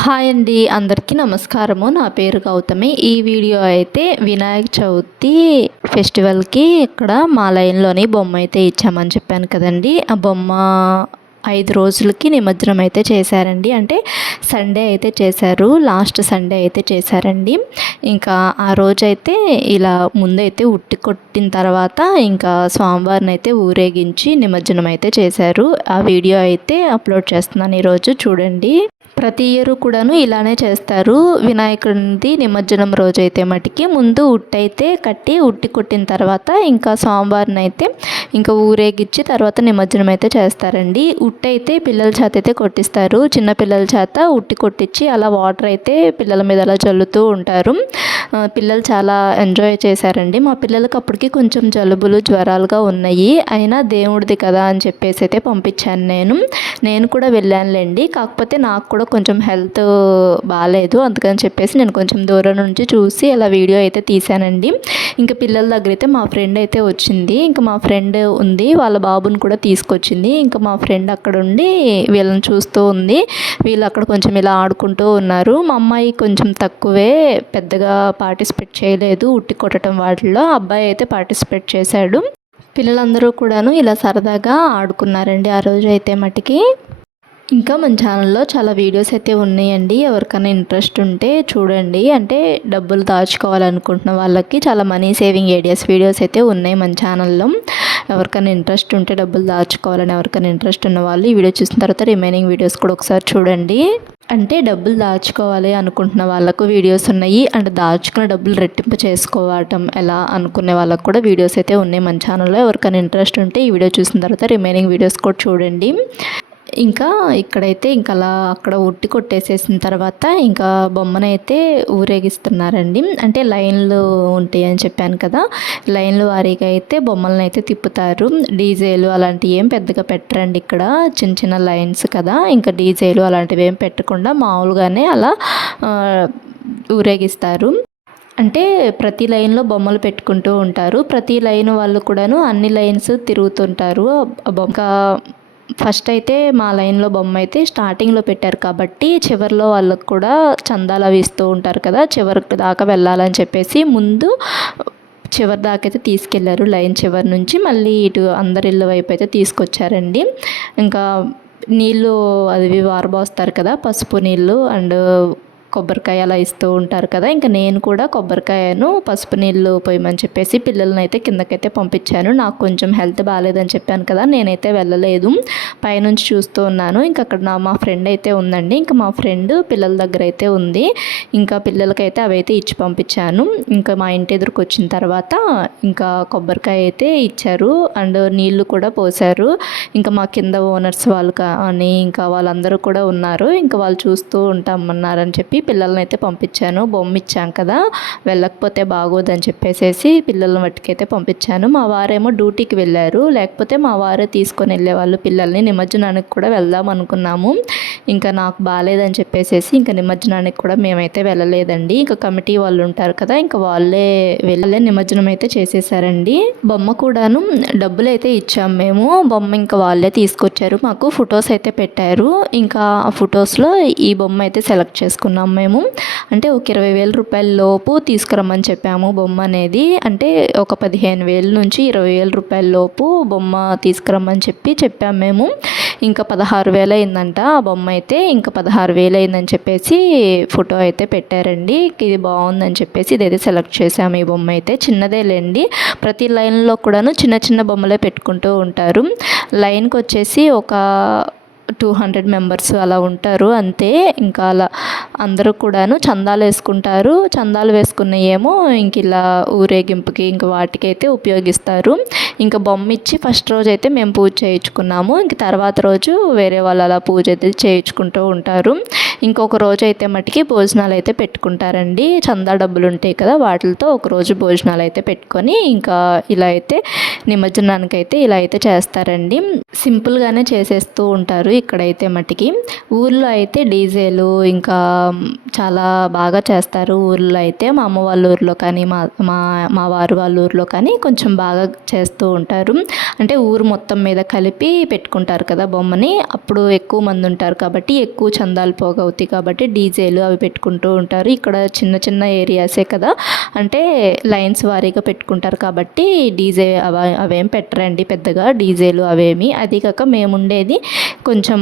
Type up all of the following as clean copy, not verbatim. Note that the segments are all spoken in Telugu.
హాయ్ అండి, అందరికీ నమస్కారము. నా పేరు గౌతమి. ఈ వీడియో అయితే వినాయక చవితి ఫెస్టివల్కి ఇక్కడ మా లైన్లోని బొమ్మ అయితే ఇచ్చామని చెప్పాను కదండి. ఆ బొమ్మ 5 రోజులకి నిమజ్జనం అయితే చేశారండి. అంటే సండే అయితే చేశారు, లాస్ట్ సండే అయితే చేశారండి. ఇంకా ఆ రోజైతే ఇలా ముందైతే ఉట్టి కొట్టిన తర్వాత ఇంకా స్వామివారిని అయితే ఊరేగించి నిమజ్జనం అయితే చేశారు. ఆ వీడియో అయితే అప్లోడ్ చేస్తున్నాను ఈరోజు, చూడండి. ప్రతి ఇయర్ కూడాను ఇలానే చేస్తారు. వినాయకుడిది నిమజ్జనం రోజైతే మటుకి ముందు ఉట్టయితే కట్టి ఉట్టి కొట్టిన తర్వాత ఇంకా స్వామివారిని అయితే ఇంకా ఊరేగించి తర్వాత నిమజ్జనం అయితే చేస్తారండి. ఉట్టయితే పిల్లల చేత అయితే కొట్టిస్తారు. చిన్న పిల్లల చేత ఉట్టి కొట్టించి అలా వాటర్ అయితే పిల్లల మీద అలా చల్లుతూ ఉంటారు. పిల్లలు చాలా ఎంజాయ్ చేశారండి. మా పిల్లలకి అప్పటికి కొంచెం జలుబులు జ్వరాలుగా ఉన్నాయి. అయినా దేవుడిది కదా అని చెప్పేసి అయితే పంపించాను. నేను కూడా వెళ్ళానులేండి. కాకపోతే నాకు కూడా కొంచెం హెల్త్ బాగాలేదు, అందుకని చెప్పేసి నేను కొంచెం దూరం నుంచి చూసి అలా వీడియో అయితే తీశానండి. ఇంకా పిల్లల దగ్గర అయితే మా ఫ్రెండ్ అయితే వచ్చింది. ఇంకా మా ఫ్రెండ్ ఉంది, వాళ్ళ బాబుని కూడా తీసుకొచ్చింది. ఇంకా మా ఫ్రెండ్ అక్కడ ఉండి వీళ్ళని చూస్తూ ఉంది. వీళ్ళు అక్కడ కొంచెం ఇలా ఆడుకుంటూ ఉన్నారు. మా అమ్మాయి కొంచెం తక్కువే, పెద్దగా పార్టిసిపేట్ చేయలేదు ఉట్టి కొట్టడం వాటిల్లో. అబ్బాయి అయితే పార్టిసిపేట్ చేశాడు. పిల్లలందరూ కూడాను ఇలా సరదాగా ఆడుకున్నారండి ఆ రోజు అయితే మటుకి. ఇంకా మన ఛానల్లో చాలా వీడియోస్ అయితే ఉన్నాయండి, ఎవరికైనా ఇంట్రెస్ట్ ఉంటే చూడండి. అంటే డబ్బులు దాచుకోవాలనుకుంటున్న వాళ్ళకి చాలా మనీ సేవింగ్ ఐడియాస్ వీడియోస్ అయితే ఉన్నాయి మన ఛానల్లో. ఎవరికైనా ఇంట్రెస్ట్ ఉంటే, డబ్బులు దాచుకోవాలని ఎవరికైనా ఇంట్రెస్ట్ ఉన్న వాళ్ళు ఈ వీడియో చూసిన తర్వాత రిమైనింగ్ వీడియోస్ కూడా ఒకసారి చూడండి. అంటే డబ్బులు దాచుకోవాలి అనుకుంటున్న వాళ్ళకు వీడియోస్ ఉన్నాయి, అంటే దాచుకున్న డబ్బులు రెట్టింపు చేసుకోవటం ఎలా అనుకునే వాళ్ళకు కూడా వీడియోస్ అయితే ఉన్నాయి మన ఛానల్లో. ఎవరికైనా ఇంట్రెస్ట్ ఉంటే ఈ వీడియో చూసిన తర్వాత రిమైనింగ్ వీడియోస్ కూడా చూడండి. ఇంకా ఇక్కడైతే ఇంకా అలా అక్కడ ఉట్టి కొట్టేసేసిన తర్వాత ఇంకా బొమ్మనైతే ఊరేగిస్తున్నారండి. అంటే లైన్లు ఉంటాయి అని చెప్పాను కదా, లైన్లు వారీగా అయితే బొమ్మలను అయితే తిప్పుతారు. డీజేలు అలాంటివి ఏం పెద్దగా పెట్టరండి ఇక్కడ, చిన్న చిన్న లైన్స్ కదా. ఇంకా డీజేలు అలాంటివి ఏం పెట్టకుండా మామూలుగానే అలా ఊరేగిస్తారు. అంటే ప్రతి లైన్లో బొమ్మలు పెట్టుకుంటూ ఉంటారు. ప్రతి లైన్ వాళ్ళు కూడాను అన్ని లైన్స్ తిరుగుతుంటారు. బొమ్మ ఫస్ట్ అయితే మా లైన్లో బొమ్మ అయితే స్టార్టింగ్లో పెట్టారు కాబట్టి చివరిలో వాళ్ళకు కూడా చందాలు అవి ఇస్తూ ఉంటారు కదా, చివరికి దాకా వెళ్ళాలని చెప్పేసి ముందు చివరి దాకా అయితే తీసుకెళ్లారు. లైన్ చివరి నుంచి మళ్ళీ ఇటు అందరి ఇళ్ళ వైపు అయితే తీసుకొచ్చారండి. ఇంకా నీళ్ళు అవి వారబోస్తారు కదా, పసుపు నీళ్ళు అండ్ కొబ్బరికాయ అలా ఇస్తూ ఉంటారు కదా. ఇంకా నేను కూడా కొబ్బరికాయను పసుపు నీళ్ళు పోయమని చెప్పేసి పిల్లల్ని అయితే కిందకైతే పంపించాను. నాకు కొంచెం హెల్త్ బాగాలేదని చెప్పాను కదా, నేనైతే వెళ్ళలేదు, పైనుంచి చూస్తూ ఉన్నాను. ఇంకా అక్కడ మా ఫ్రెండ్ అయితే ఉందండి. ఇంకా మా ఫ్రెండ్ పిల్లల దగ్గర అయితే ఉంది. ఇంకా పిల్లలకైతే అవైతే ఇచ్చి పంపించాను. ఇంకా మా ఇంటి ఎదురుకు వచ్చిన తర్వాత ఇంకా కొబ్బరికాయ అయితే ఇచ్చారు అండ్ నీళ్లు కూడా పోసారు. ఇంకా మా కింద ఓనర్స్ వాళ్ళు కానీ ఇంకా వాళ్ళందరూ కూడా ఉన్నారు. ఇంకా వాళ్ళు చూస్తూ ఉంటామన్నారని చెప్పి పిల్లల్ని అయితే పంపించాను. బొమ్మ ఇచ్చాం కదా, వెళ్ళకపోతే బాగోదని చెప్పేసి పిల్లల్ని మట్టుకైతే పంపించాను. మా వారేమో డ్యూటీకి వెళ్ళారు, లేకపోతే మా వారే తీసుకొని వెళ్ళేవాళ్ళు పిల్లల్ని. నిమజ్జనానికి కూడా వెళ్దాం అనుకున్నాము, ఇంకా నాకు బాగాలేదని చెప్పేసి ఇంకా నిమజ్జనానికి కూడా మేమైతే వెళ్ళలేదండి. ఇంకా కమిటీ వాళ్ళు ఉంటారు కదా, ఇంకా వాళ్ళే వెళ్ళే నిమజ్జనం అయితే చేసేసారండి. బొమ్మ కూడాను డబ్బులు అయితే ఇచ్చాము మేము, బొమ్మ ఇంకా వాళ్ళే తీసుకొచ్చారు. మాకు ఫొటోస్ అయితే పెట్టారు. ఇంకా ఆ ఫొటోస్లో ఈ బొమ్మ అయితే సెలెక్ట్ చేసుకున్నాం మేము. అంటే ఒక 20,000 రూపాయల లోపు తీసుకురమ్మని చెప్పాము బొమ్మ అనేది. అంటే ఒక 15,000 నుంచి 20,000 రూపాయల లోపు బొమ్మ తీసుకురమ్మని చెప్పాము మేము. ఇంకా 16,000 అయిందంట ఆ బొమ్మ అయితే. ఇంకా 16,000 అయిందని చెప్పేసి ఫోటో అయితే పెట్టారండి. ఇది బాగుందని చెప్పేసి ఇదైతే సెలెక్ట్ చేసాము. ఈ బొమ్మ అయితే చిన్నదేలేండి, ప్రతి లైన్లో కూడాను చిన్న చిన్న బొమ్మలే పెట్టుకుంటూ ఉంటారు. లైన్కి వచ్చేసి ఒక 200 మెంబర్స్ అలా ఉంటారు అంతే. ఇంకా అలా అందరూ కూడాను చందాలు వేసుకుంటారు. చందాలు వేసుకున్న ఏమో ఇంక ఇలా ఊరేగింపుకి ఇంకా వాటికైతే ఉపయోగిస్తారు. ఇంకా బొమ్మ ఇచ్చి ఫస్ట్ రోజు అయితే మేము పూజ చేయించుకున్నాము. ఇంక తర్వాత రోజు వేరే వాళ్ళు అలా పూజ అయితే చేయించుకుంటూ ఉంటారు. ఇంకొక రోజు అయితే మటుకి భోజనాలు అయితే పెట్టుకుంటారండి. చందా డబ్బులు ఉంటాయి కదా, వాటితో ఒకరోజు భోజనాలు అయితే పెట్టుకొని ఇంకా ఇలా అయితే నిమజ్జనానికి అయితే ఇలా అయితే చేస్తారండి. సింపుల్గానే చేసేస్తూ ఉంటారు ఇక్కడైతే మటుకి. ఊర్లో అయితే డీజేలు ఇంకా చాలా బాగా చేస్తారు. ఊర్లో అయితే మా అమ్మ వాళ్ళ ఊర్లో కానీ మా వారు వాళ్ళ ఊర్లో కానీ కొంచెం బాగా చేస్తూ ఉంటారు. అంటే ఊరు మొత్తం మీద కలిపి పెట్టుకుంటారు కదా బొమ్మని, అప్పుడు ఎక్కువ మంది ఉంటారు కాబట్టి ఎక్కువ చందాలు పోగా అవుతాయి కాబట్టి డీజేలు అవి పెట్టుకుంటూ ఉంటారు. ఇక్కడ చిన్న చిన్న ఏరియాసే కదా, అంటే లైన్స్ వారీగా పెట్టుకుంటారు కాబట్టి డీజే అవేం పెట్టరండి పెద్దగా డీజేలు అవేమి. అది కాక మేము ఉండేది కొంచెం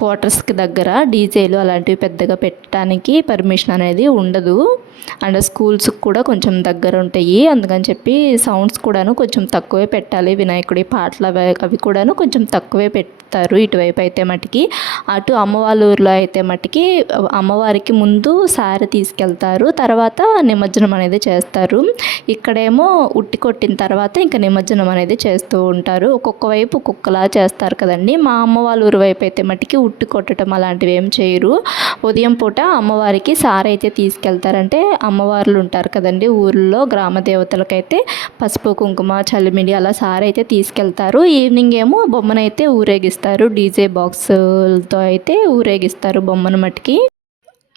క్వార్టర్స్కి దగ్గర డీజేలు అలాంటివి పెద్దగా పెట్టడానికి పర్మిషన్ అనేది ఉండదు. అండ్ స్కూల్స్కి కూడా కొంచెం దగ్గర ఉంటాయి, అందుకని చెప్పి సౌండ్స్ కూడాను కొంచెం తక్కువే పెట్టాలి. వినాయకుడి పాటలు అవి కూడాను కొంచెం తక్కువే పెడతారు ఇటువైపు అయితే మటుకి. అటు అమ్మ వాళ్ళ ఊర్లో అయితే మటుకి అమ్మవారికి ముందు సారి తీసుకెళ్తారు, తర్వాత నిమజ్జనం అనేది చేస్తారు. ఇక్కడేమో ఉట్టి కొట్టిన తర్వాత ఇంకా నిమజ్జనం అనేది చేస్తూ ఉంటారు. ఒక్కొక్క వైపు ఒక్కొక్కలా చేస్తారు కదండి. మా అమ్మ వాళ్ళ ఊరు వైపు అయితే మటుకి ఉట్టి కొట్టడం అలాంటివి ఏం చేయరు. ఉదయం పూట అమ్మవారికి సారి అయితే తీసుకెళ్తారంటే అమ్మవార్లు ఉంటారు కదండి ఊర్లో, గ్రామ దేవతలకైతే పసుపు కుంకుమ చలిమిడి అలా సారి అయితే తీసుకెళ్తారు. ఈవినింగ్ ఏమో బొమ్మనైతే ఊరేగిస్తారు, డీజే బాక్స్లతో అయితే ఊరేగిస్తారు బొమ్మను మట్టుకి.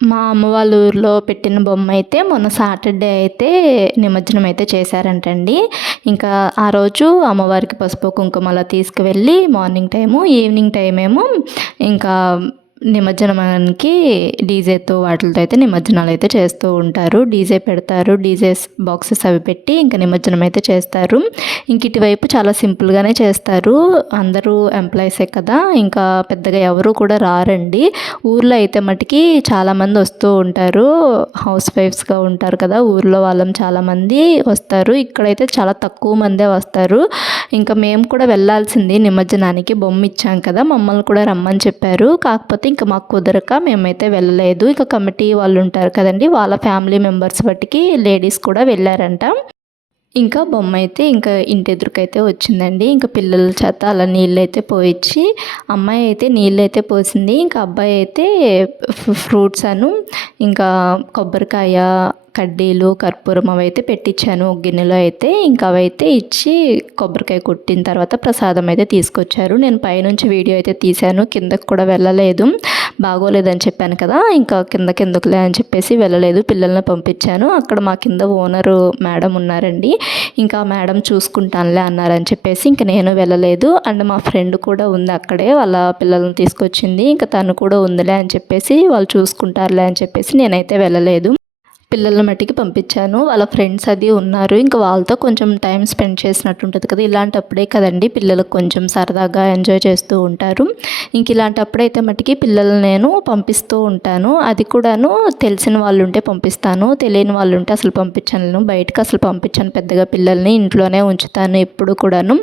మా అమ్మ వాళ్ళ ఊర్లో పెట్టిన బొమ్మ అయితే మొన్న సాటర్డే అయితే నిమజ్జనం అయితే చేశారంటండి. ఇంకా ఆ రోజు అమ్మవారికి పసుపు కుంకుమ అలా తీసుకువెళ్ళి మార్నింగ్ టైము, ఈవినింగ్ టైం ఏమో ఇంకా నిమజ్జనానికి డీజేతో వాటితో అయితే నిమజ్జనాలు అయితే చేస్తూ ఉంటారు. డీజే పెడతారు, డీజే బాక్సెస్ అవి పెట్టి ఇంకా నిమజ్జనం అయితే చేస్తారు. ఇంక ఇటువైపు చాలా సింపుల్గానే చేస్తారు. అందరూ ఎంప్లాయీసే కదా, ఇంకా పెద్దగా ఎవరు కూడా రారండి. ఊర్లో అయితే మటుకి చాలామంది వస్తూ ఉంటారు, హౌస్ వైఫ్స్గా ఉంటారు కదా ఊర్లో వాళ్ళం చాలామంది వస్తారు. ఇక్కడైతే చాలా తక్కువ మందే వస్తారు. ఇంకా మేము కూడా వెళ్ళాల్సింది నిమజ్జనానికి, బొమ్మ ఇచ్చాం కదా మమ్మల్ని కూడా రమ్మని చెప్పారు. కాకపోతే ఇంకా మాకు కుదరక మేమైతే వెళ్ళలేదు. ఇక కమిటీ వాళ్ళు ఉంటారు కదండి, వాళ్ళ ఫ్యామిలీ మెంబర్స్ బట్టికి లేడీస్ కూడా వెళ్ళారంట. ఇంకా బొమ్మ అయితే ఇంకా ఇంటి ఎదురుకైతే వచ్చిందండి. ఇంకా పిల్లల చేత అలా నీళ్ళు అయితే పోయించి, అమ్మాయి అయితే నీళ్ళు అయితే పోసింది, ఇంకా అబ్బాయి అయితే ఫ్రూట్స్ అను ఇంకా కొబ్బరికాయ కడ్డీలు కర్పూరం అవైతే పెట్టించాను ఒక గిన్నెలో అయితే. ఇంకా అవైతే ఇచ్చి కొబ్బరికాయ కొట్టిన తర్వాత ప్రసాదం అయితే తీసుకొచ్చారు. నేను పైనుంచి వీడియో అయితే తీశాను, కిందకు కూడా వెళ్ళలేదు, బాగోలేదని చెప్పాను కదా, ఇంకా కిందకెందుకులే అని చెప్పేసి వెళ్ళలేదు, పిల్లల్ని పంపించాను. అక్కడ మా కింద ఓనరు మేడం ఉన్నారండి, ఇంకా మేడం చూసుకుంటానులే అన్నారని చెప్పేసి ఇంకా నేను వెళ్ళలేదు. అండ్ మా ఫ్రెండ్ కూడా ఉంది అక్కడే, వాళ్ళ పిల్లల్ని తీసుకొచ్చింది, ఇంకా తను కూడా ఉందిలే అని చెప్పేసి వాళ్ళు చూసుకుంటారులే అని చెప్పేసి నేనైతే వెళ్ళలేదు. పిల్లల మట్టికి పంపించాను, వాళ్ళ ఫ్రెండ్స్ అది ఉన్నారు, ఇంకా వాళ్ళతో కొంచెం టైం స్పెండ్ చేసినట్టు ఉంటుంది కదా. ఇలాంటప్పుడే కదండి పిల్లలకు కొంచెం సరదాగా ఎంజాయ్ చేస్తూ ఉంటారు. ఇంక ఇలాంటప్పుడైతే మట్టికి పిల్లలు నేను పంపిస్తూ ఉంటాను. అది కూడాను తెలిసిన వాళ్ళు ఉంటే పంపిస్తాను, తెలియని వాళ్ళు ఉంటే అసలు పంపించాను, బయటకు అసలు పంపించాను పెద్దగా, పిల్లల్ని ఇంట్లోనే ఉంచుతాను ఎప్పుడు కూడాను.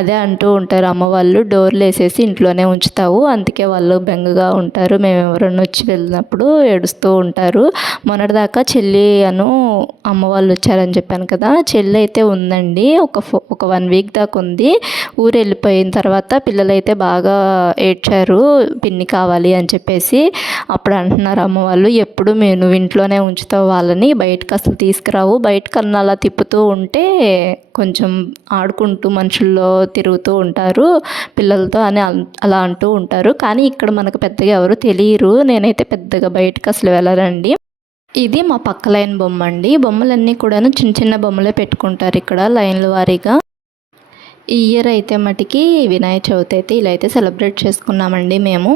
అదే అంటూ ఉంటారు అమ్మ వాళ్ళు, డోర్లు వేసేసి ఇంట్లోనే ఉంచుతావు, అందుకే వాళ్ళు బెంగగా ఉంటారు, మేము ఎవరైనా వచ్చి వెళ్ళినప్పుడు ఏడుస్తూ ఉంటారు. మొన్నటిదాకా చెల్లి అను అమ్మ వాళ్ళు వచ్చారని చెప్పాను కదా, చెల్లి అయితే ఉందండి, ఒక 1 వీక్ దాకా ఉంది. ఊరు వెళ్ళిపోయిన తర్వాత పిల్లలైతే బాగా ఏడ్చారు పిన్ని కావాలి అని చెప్పేసి. అప్పుడు అంటున్నారు అమ్మ వాళ్ళు, ఎప్పుడు నువ్వు ఇంట్లోనే ఉంచుతావు వాళ్ళని, బయటకు అసలు తీసుకురావు, బయటకన్నా అలా తిప్పుతూ ఉంటే కొంచెం ఆడుకుంటూ మనుషుల్లో తిరుగుతూ ఉంటారు పిల్లలతో అని అలా అంటూ ఉంటారు. కానీ ఇక్కడ మనకు పెద్దగా ఎవరు తెలియరు, నేనైతే పెద్దగా బయటకు అసలు వెళ్ళరండి. ఇది మా పక్క లైన్ బొమ్మ అండి. బొమ్మలన్నీ కూడాను చిన్న చిన్న బొమ్మలే పెట్టుకుంటారు ఇక్కడ లైన్ల వారీగా. ఈ ఇయర్ అయితే మటుకి వినాయక చవితి అయితే ఇలా అయితే సెలబ్రేట్ చేసుకున్నామండి. మేము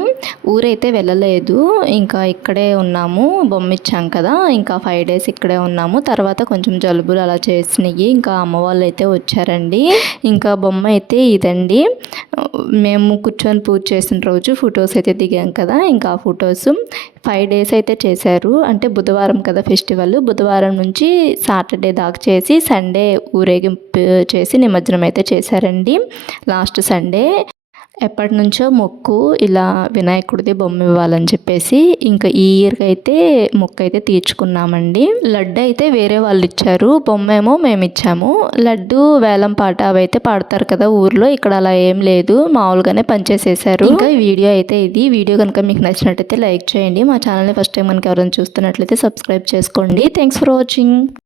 ఊరైతే వెళ్ళలేదు, ఇంకా ఇక్కడే ఉన్నాము, బొమ్మ ఇచ్చాం కదా, ఇంకా 5 days ఇక్కడే ఉన్నాము. తర్వాత కొంచెం జలుబులు అలా చేసినాయి, ఇంకా అమ్మ వాళ్ళు అయితే వచ్చారండి. ఇంకా బొమ్మ అయితే ఇదండి, మేము కూర్చొని పూజ చేసిన రోజు ఫొటోస్ అయితే దిగాం కదా, ఇంకా ఆ ఫొటోస్ 5 days అయితే చేశారు. అంటే బుధవారం కదా ఫెస్టివల్, బుధవారం నుంచి సాటర్డే దాకా చేసి సండే ఊరేగింపు చేసి నిమజ్జనం అయితే చేశారండి. లాస్ట్ సండే ఎప్పటి నుంచో మొక్కు ఇలా వినాయకుడిది బొమ్మ ఇవ్వాలని చెప్పేసి, ఇంకా ఈ ఇయర్కి అయితే మొక్కు అయితే తీర్చుకున్నామండి. లడ్డు అయితే వేరే వాళ్ళు ఇచ్చారు, బొమ్మ ఏమో మేము ఇచ్చాము. లడ్డు వేలం పాట అవైతే పాడతారు కదా ఊర్లో, ఇక్కడ అలా ఏం లేదు, మామూలుగానే పనిచేసేసారు. ఇంకా ఈ వీడియో అయితే ఇది. వీడియో కనుక మీకు నచ్చినట్టయితే లైక్ చేయండి, మా ఛానల్ని ఫస్ట్ టైం మనకి ఎవరైనా చూస్తున్నట్లయితే సబ్స్క్రైబ్ చేసుకోండి. Thanks for watching.